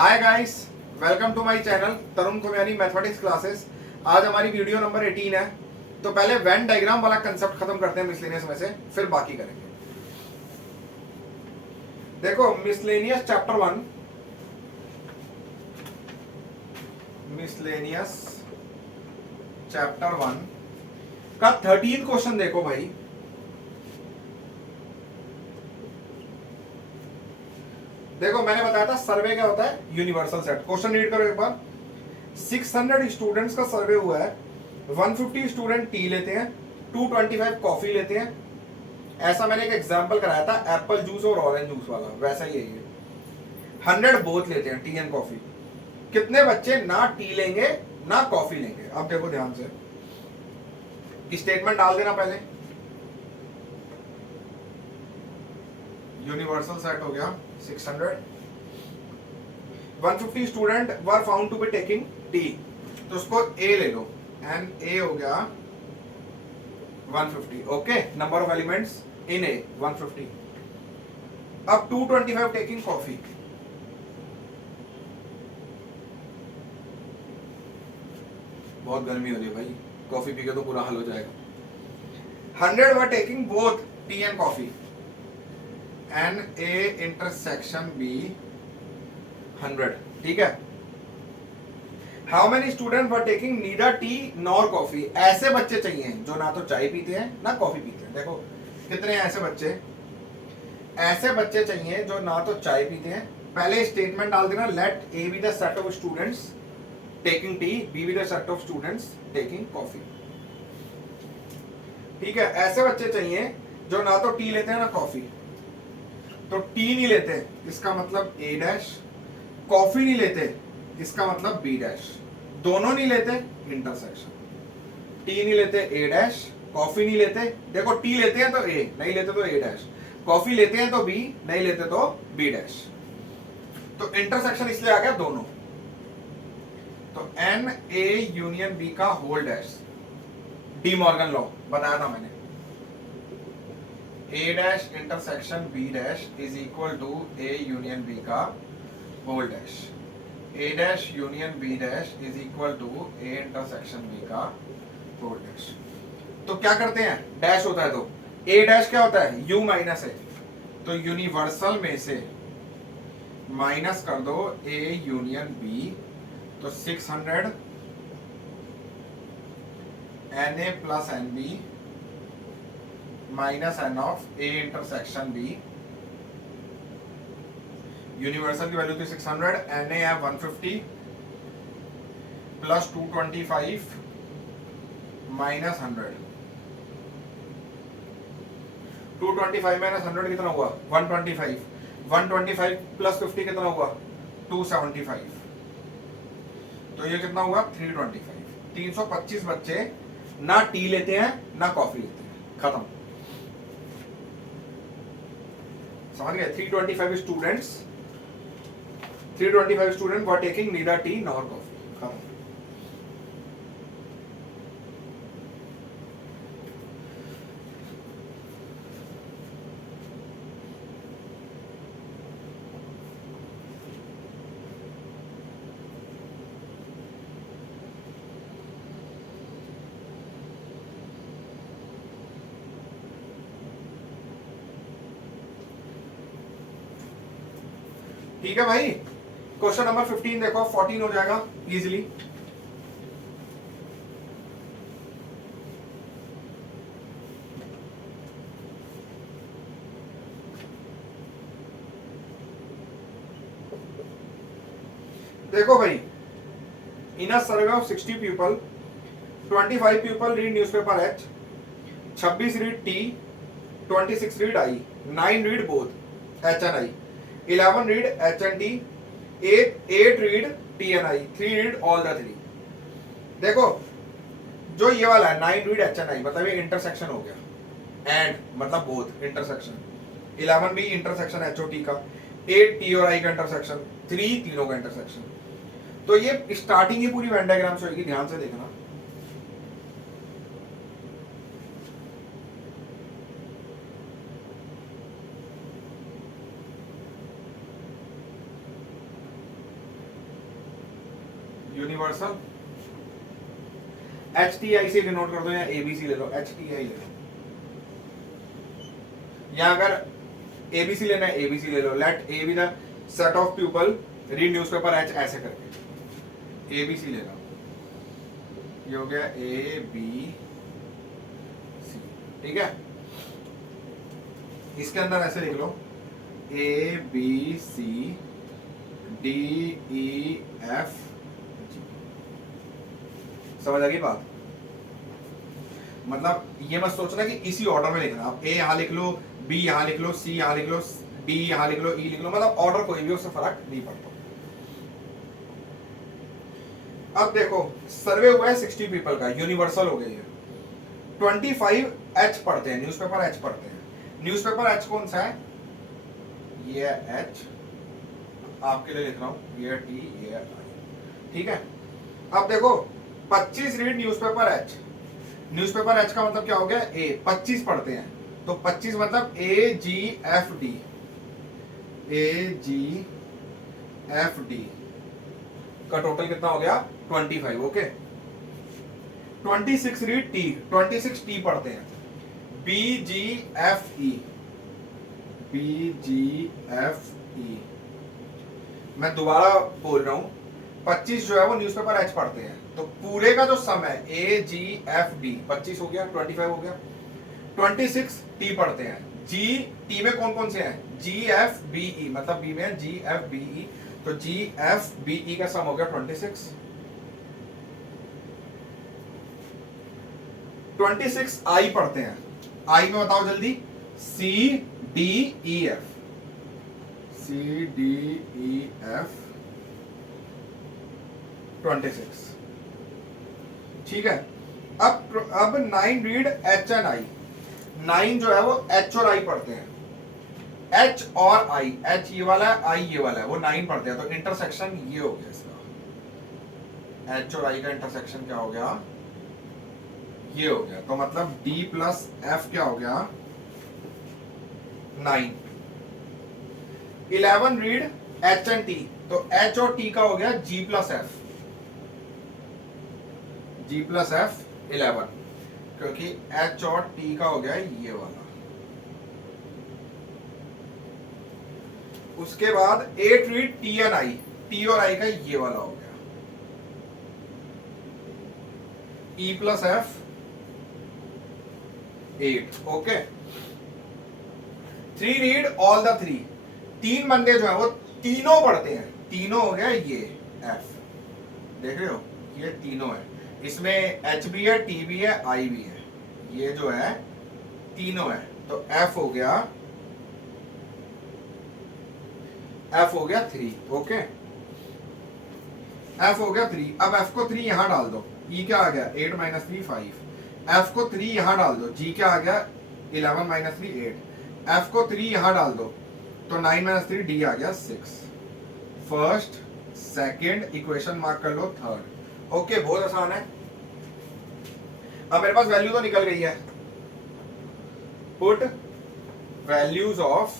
Hi guys, welcome to my channel Tarun Khumiyani mathematics classes. आज हमारी video number 18 है। तो पहले वेन डायग्राम वाला कंसेप्ट खत्म करते हैं मिसलेनियस में से, फिर बाकी करेंगे। देखो मिसलेनियस चैप्टर 1, मिसलेनियस चैप्टर 1 का 13 क्वेश्चन देखो भाई। देखो मैंने बताया था सर्वे क्या होता है, यूनिवर्सल सेट। क्वेश्चन रीड करो एक बार। 600 स्टूडेंट्स का सर्वे हुआ है। 150 स्टूडेंट टी लेते हैं, 225 कॉफी लेते हैं। ऐसा मैंने एक एग्जांपल कराया था एप्पल जूस और ऑरेंज जूस वाला, वैसा ही है ये। 100 बोथ लेते हैं, टी एंड कॉफी। कितने बच्चे ना टी लेंगे ना कॉफी लेंगे? अब देखो ध्यान से, स्टेटमेंट डाल देना पहले। यूनिवर्सल सेट हो गया 600। 150 student were found to be taking tea, तो उसको ए ले लो, एंड ए हो गया 150। Okay, number of elements in A 150। अब 225 टेकिंग कॉफी। बहुत गर्मी हो रही है भाई, कॉफी पी के तो पूरा हाल हो जाएगा। 100 were taking both tea and coffee, n A intersection B 100। ठीक है। How many student were taking neither tea nor coffee? ऐसे बच्चे चाहिए जो ना तो चाय पीते हैं ना कॉफी पीते हैं। देखो कितने हैं ऐसे बच्चे। ऐसे बच्चे चाहिए जो ना तो चाय पीते हैं। पहले स्टेटमेंट डाल देना, let A be the set of students taking tea, B be the set of students taking coffee. ठीक है। ऐसे बच्चे चाहिए जो ना तो टी लेते हैं ना कॉफी। तो टी नहीं लेते, इसका मतलब ए डैश। कॉफी नहीं लेते, इसका मतलब बी डैश। दोनों नहीं लेते, इंटरसेक्शन। टी नहीं लेते, ए डैश। कॉफी नहीं लेते, देखो टी लेते हैं तो ए, नहीं लेते तो ए डैश। कॉफी लेते हैं तो बी, नहीं लेते तो बी डैश। तो इंटरसेक्शन इसलिए आ गया दोनों। तो एन ए यूनियन बी का whole dash, De Morgan law बताया था मैंने। A dash intersection B dash is equal to A union B का whole dash. A dash union B dash is equal to A intersection B का whole dash. तो क्या करते हैं, dash होता है तो ए डैश क्या होता है, यू माइनस है। तो यूनिवर्सल में से माइनस कर दो ए यूनियन बी, तो 600 n A plus n B minus n of A intersection B. Universal की वैल्यू थी 600, एन ए है 150 प्लस 225 माइनस 100। 225 माइनस 100 कितना हुआ, 125। 125 प्लस 50 कितना हुआ, 275। तो ये कितना हुआ, 325। 325 बच्चे ना टी लेते हैं ना कॉफी लेते हैं, खत्म। समझ गए? 325 students, 325 student were taking neither tea nor coffee, खत्म। ठीक है भाई। क्वेश्चन नंबर 15 देखो, 14 हो जाएगा इजीली। देखो भाई, in a survey of 60 people, 25 people read newspaper H, 26 read T, 26 read I, 9 read both H and I, 11 read H and T, 8 read T and I, 3 read all the 3। देखो जो ये वाला है 9 रीड एच एंड आई, मतलब ये intersection हो गया। And मतलब बोथ इंटरसेक्शन। 11 भी इंटरसेक्शन एच ओ टी का, 8 टी और आई का इंटरसेक्शन, 3 तीनों का इंटरसेक्शन। तो ये स्टार्टिंग ही पूरी वेन डायग्राम से होगी, ध्यान से देखना। यूनिवर्सल, HTI से डिनोट कर दो या ABC ले लो, HTI ले लो, या अगर ABC लेना है ABC ले लो। Let A B the set of people read newspaper H, ऐसे करके ABC ले लो, ये हो गया ABC, ठीक है। इसके अंदर ऐसे लिख लो ABCDEF, समझ आ गई बात? मतलब ये मत सोचना कि इसी ऑर्डर में लिखना, आप A यहां लिख लो, B यहां लिख लो, C यहां लिख लो, D यहां लिख लो, E लिख लो, मतलब ऑर्डर कोई भी, उससे फर्क नहीं पड़ता। अब देखो सर्वे हुआ है 60 पीपल का, यूनिवर्सल हो गई है। 25 H पढ़ते हैं, न्यूज़पेपर H पढ़ते हैं। न्यूज़पेपर H कौन सा है? ये H, आपके लिए लिख रहा हूं, ये T, ये I, ठीक है। अब देखो 25 read newspaper H, newspaper H का मतलब क्या हो गया? A, 25 पढ़ते हैं, तो 25 मतलब AGFD, AGFD का टोटल कितना हो गया? 25, ओके। 26 रीड T, 26 T पढ़ते हैं, BGFE, BGFE। मैं दोबारा बोल रहा हूं, 25 जो है वो न्यूज़पेपर H पढ़ते हैं, तो पूरे का जो सम है AGFD 25 हो गया, 25 हो गया। 26 T पढ़ते हैं, T में कौन कौन से हैं? GFBE, मतलब B में है GFBE, तो GFBE का सम हो गया 26। 26 I पढ़ते हैं, I में बताओ जल्दी, CDEF, CDEF 26, ठीक है। अब 9 रीड H एंड I, 9 जो है वो H और I पढ़ते हैं, H और I, H ये वाला है, I ये वाला है, वो 9 पढ़ते हैं, तो इंटरसेक्शन ये हो गया इसका, H और I का इंटरसेक्शन क्या हो गया? ये हो गया, तो मतलब D प्लस F क्या हो गया? 9। 11 रीड H एंड T, तो H और T का हो गया G plus F, G plus F 11, क्योंकि H और T का हो गया ये वाला। उसके बाद 8 read T and I, T और I का ये वाला हो गया, E plus F 8, okay. 3 read all the 3, 3 बंदे जो है वो तीनों पढ़ते हैं, तीनों हो गया ये F, देख रहे हो, ये तीनों है, इसमें H भी है, T भी है, I भी है, ये जो है तीनों है, तो F हो गया 3, ओके। F हो गया 3, अब F को 3 यहां डाल दो, E क्या आ गया? 8 माइनस 3 5, F को 3 यहां डाल दो, G क्या आ गया? 11 माइनस 3 8, F को 3 यहां डाल दो, तो 9 माइनस 3 D आ गया 6। फर्स्ट, सेकेंड, इक्वेशन मार्क कर लो, थर्ड, ओके। बहुत आसान है। अब मेरे पास वैल्यू तो निकल गई है, put values of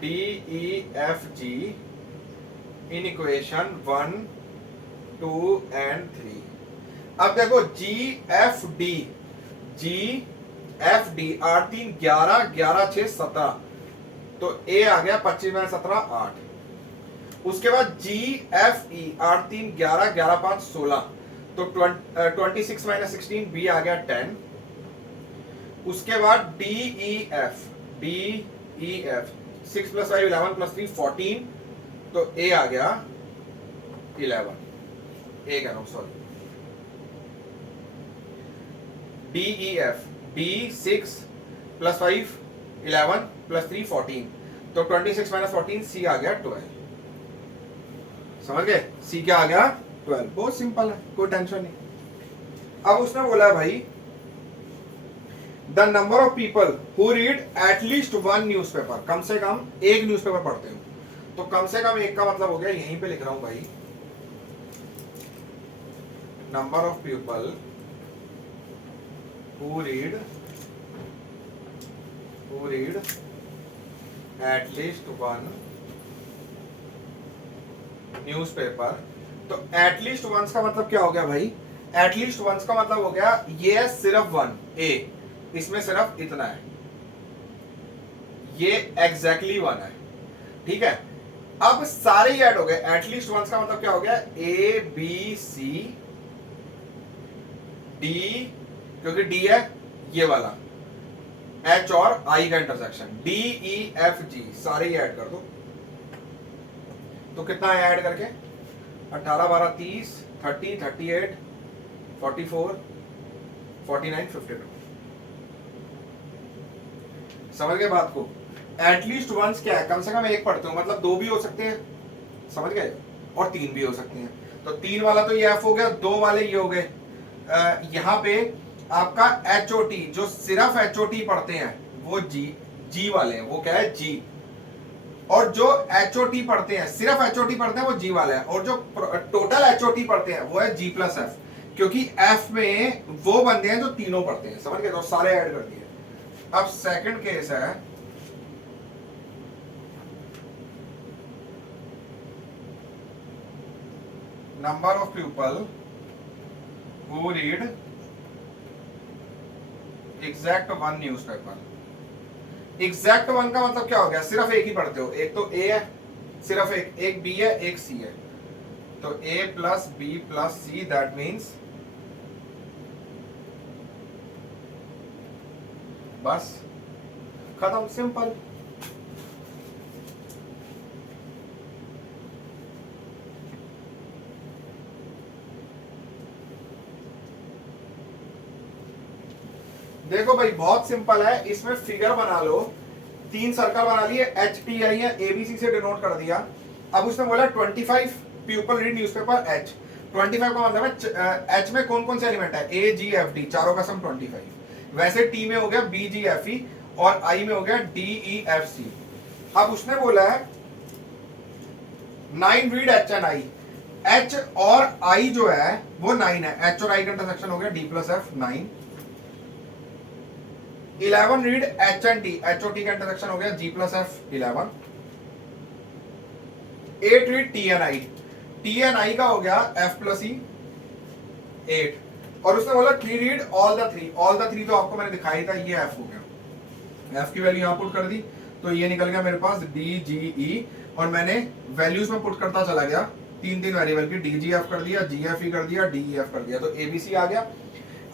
DEFG in equation 1, 2 and 3। अब देखो GFD 8 3 11 11 6 17, तो A आ गया 25 में 17 8। उसके बाद GFE 8 3 11 11 5 16, तो 26 माइनस 16 B आ गया 10। उसके बाद DEF 6 प्लस 5 11 प्लस 3 14, तो A आ गया 11, A कह रहा हूं sorry. DEF D 6 plus 5 11 plus 3 14, तो 26 माइनस 14 C आ गया 12, समझ गए? C क्या आ गया? 12, बहुत सिंपल है, कोई टेंशन नहीं। अब उसने बोला भाई the number of people who read at least 1 newspaper, कम से कम एक न्यूज़पेपर पढ़ते हो, तो कम से कम एक का मतलब हो गया, यहीं पे लिख रहा हूं भाई, number of people who read at least 1 newspaper तो एटलीस्ट वंस का मतलब क्या हो गया भाई, एटलीस्ट वंस का मतलब हो गया ये है सिर्फ वन ए, इसमें सिर्फ इतना है, ये एग्जैक्टली वन है, ठीक है। अब सारे ही ऐड हो गए, एटलीस्ट वंस का मतलब क्या हो गया, ए बी सी डी, क्योंकि डी है ये वाला, एच और आई का intersection, D E F G सारे ही ऐड कर दो। तो कितना है ऐड करके, 18 12 30 30 38 44 49 52। समझ गए बात को। एटलीस्ट वंस क्या है, कम से कम एक पढ़ते हो, मतलब दो भी हो सकते हैं, समझ गए, और तीन भी हो सकते हैं। तो तीन वाला तो ये एफ हो गया, दो वाले ये हो गए। यहां पे आपका एचओटी, जो सिर्फ एचओटी पढ़ते हैं वो जी वाले हैं, वो क्या है जी, और जो एचओटी पढ़ते हैं, सिर्फ एचओटी पढ़ते हैं वो जी वाला है, और जो टोटल एचओटी पढ़ते हैं वो है जी प्लस एफ, क्योंकि एफ में वो बंदे हैं जो तीनों पढ़ते हैं। समझ गए, तो सारे ऐड कर दिए। अब सेकंड केस है, number of people who read exact one newspaper. Exact one का मतलब क्या हो गया, सिर्फ एक ही पढ़ते हो, एक तो ए है, सिर्फ एक बी है, एक सी है, तो A plus B plus C, that means बस खत्म, सिंपल। देखो भाई बहुत सिंपल है, इसमें फिगर बना लो, तीन सर्कल बना लिए, एच टी आई है, एबीसी से डिनोट कर दिया। अब उसने बोला 25 पीपल रीड न्यूज़पेपर एच, 25 का मतलब है एच में कौन कौन से एलिमेंट है, ए जी एफ डी, चारों का सम 25। वैसे टी में हो गया बी जी एफ ई, और आई में हो गया डी ई एफ सी। अब उसने बोला है 9 read H and I, H और आई जो है वो 9 है, एच और आई का इंटरसेक्शन हो गया D plus F 9। 11 read H and T, H और टी का इंटरसेक्शन हो गया G plus F 11। 8 read T and I, T and I का हो गया एफ प्लस ई 8। और उसने बोला 3 read all the three, all the three तो आपको मैंने दिखाई था, ये एफ हो गया, एफ की वैल्यू यहां पुट कर दी, तो ये निकल गया मेरे पास डी जी ई, और मैंने वैल्यूज में पुट करता चला गया, तीन वेरिएबल की, डी जी एफ कर दिया, जी एफ ई कर दिया, डी ई एफ कर दिया, तो एबीसी आ गया।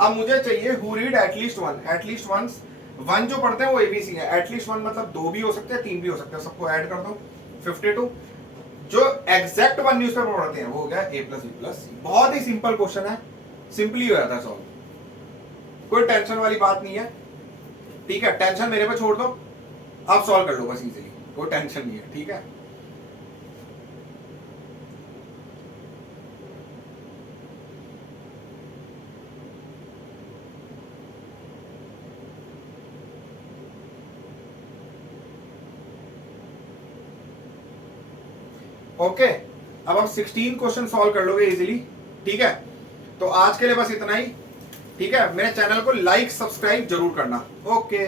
अब मुझे चाहिए who read at least one, at least once, one जो पढ़ते हैं वो एबीसी है, एटलीस्ट वन मतलब दो भी हो सकते हैं, तीन भी हो सकते हैं, सबको ऐड कर दो 52। जो एग्जैक्ट वन न्यूज़पेपर पढ़ते हैं वो हो गया ए प्लस बी प्लस सी। बहुत ही सिंपल क्वेश्चन है, सिंपली हो जाता है सॉल्व, कोई टेंशन वाली बात नहीं है, ठीक है। टेंशन मेरे पे छोड़ दो, आप सॉल्व कर लो बस इजीली, कोई टेंशन नहीं है, ठीक है। ओके, अब आप 16 क्वेश्चन सॉल्व कर लोगे इजीली, ठीक है। तो आज के लिए बस इतना ही, ठीक है। मेरे चैनल को लाइक सब्सक्राइब जरूर करना, ओके।